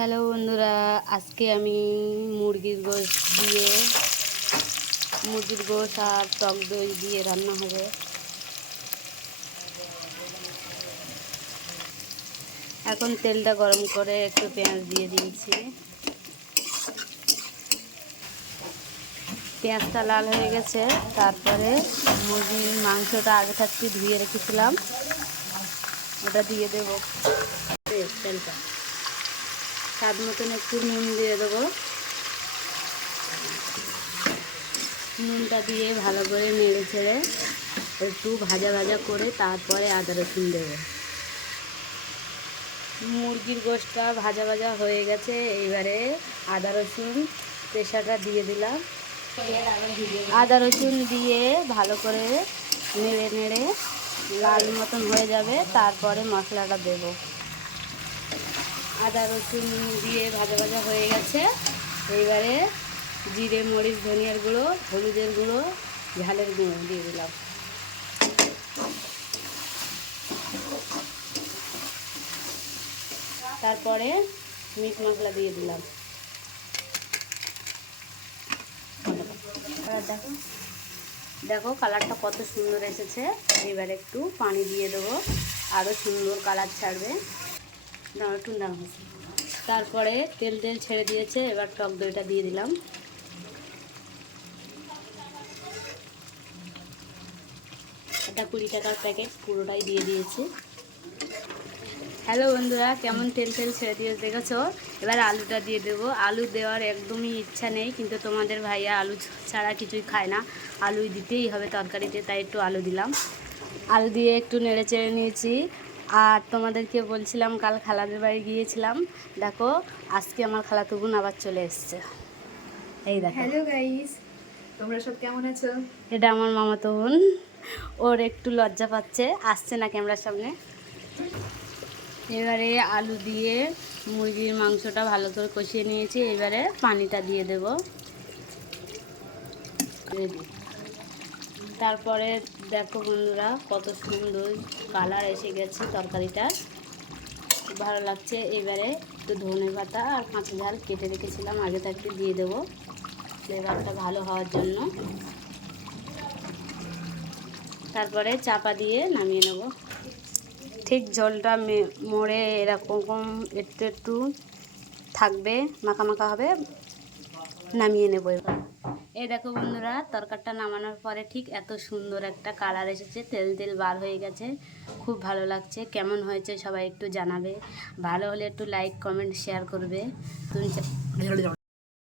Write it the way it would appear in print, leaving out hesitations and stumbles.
Hello বন্ধুরা, আজকে আমি মুরগির গোশ আর টক দই দিয়ে রান্না হবে। এখন তেলটা গরম করে একটু পেঁয়াজ দিয়ে দিয়েছি। পেঁয়াজটা লাল হয়ে গেছে। তারপরে মুরগির মাংসটা আগে থাকতে ধুয়ে রেখেছিলাম, ওটা দিয়ে দেবো। তেলটা স্বাদ মতন একটু নুন দিয়ে দেবো। নুনটা দিয়ে ভালো করে নেড়ে ছেড়ে একটু ভাজা ভাজা করে তারপরে আদা রসুন দেবো। মুরগির গোশটা ভাজা ভাজা হয়ে গেছে। এইবারে আদা রসুন পেস্টটা দিয়ে দিলাম। আদা রসুন দিয়ে ভালো করে নেড়ে নেড়ে লাল মতন হয়ে যাবে, তারপরে মশলাটা দেব। আদা রসুন দিয়ে ভাজা ভাজা হয়ে গেছে। এইবারে জিরে, মরিচ, ধনিয়ার গুঁড়ো, হলুদের গুঁড়ো, ঝালের গুঁড়ো দিয়ে দিলাম। তারপরে মিট মশলা দিয়ে দিলাম। দেখো কালারটা কত সুন্দর এসেছে। এবার একটু পানি দিয়ে দেবো, আরও সুন্দর কালার ছাড়বে। তারপরে তেল ছেড়ে দিয়েছে। এবার টক দইটা দিয়ে দিলাম। এটা 20 টাকার প্যাকেট, পুরোটাই দিয়ে দিয়েছি। হ্যালো বন্ধুরা, কেমন তেল ছেড়ে দিয়েছে দেখেছো। এবার আলুটা দিয়ে দেবো। আলু দেওয়ার একদমই ইচ্ছা নেই, কিন্তু তোমাদের ভাইয়া আলু ছাড়া কিছুই খায় না, আলুই দিতেই হবে তরকারিতে, তাই একটু আলু দিলাম। আলু দিয়ে একটু নেড়ে চেড়ে নিয়েছি। আর তোমাদেরকে বলছিলাম কাল খালাদের বাড়ি গিয়েছিলাম, দেখো আজকে আমার খালাতো বোন আবার চলে এসছে। এই দেখো। হ্যালো গাইস, তোমরা সব কেমন আছো? এটা আমার মামাতো বোন। ওর একটু লজ্জা পাচ্ছে, আসছে না ক্যামেরার সামনে। এবারে আলু দিয়ে মুরগির মাংসটা ভালো করে কষিয়ে নিয়েছি। এবারে পানিটা দিয়ে দেব। তারপরে দেখো বন্ধুরা, কত সুন্দর কালার এসে গেছে তরকারিটার, খুব ভালো লাগছে। এবারে একটু ধনে পাতা আর কাঁচা ঝাল কেটে রেখেছিলাম আগে থাকতে দিয়ে দেবো, ফ্লেভারটা ভালো হওয়ার জন্য। তারপরে চাপা দিয়ে নামিয়ে নেব। ঠিক ঝোলটা মরে এরকম একটু একটু থাকবে, মাখা মাখা হবে, নামিয়ে নেব। এবার এই দেখো বন্ধুরা, তরকারিটা নামানোর পরে ঠিক এত সুন্দর একটা কালার এসেছে, তেল বার হয়ে গেছে, খুব ভালো লাগছে। কেমন হয়েছে সবাই একটু জানাবে, ভালো হলে একটু লাইক, কমেন্ট, শেয়ার করবে। তুমি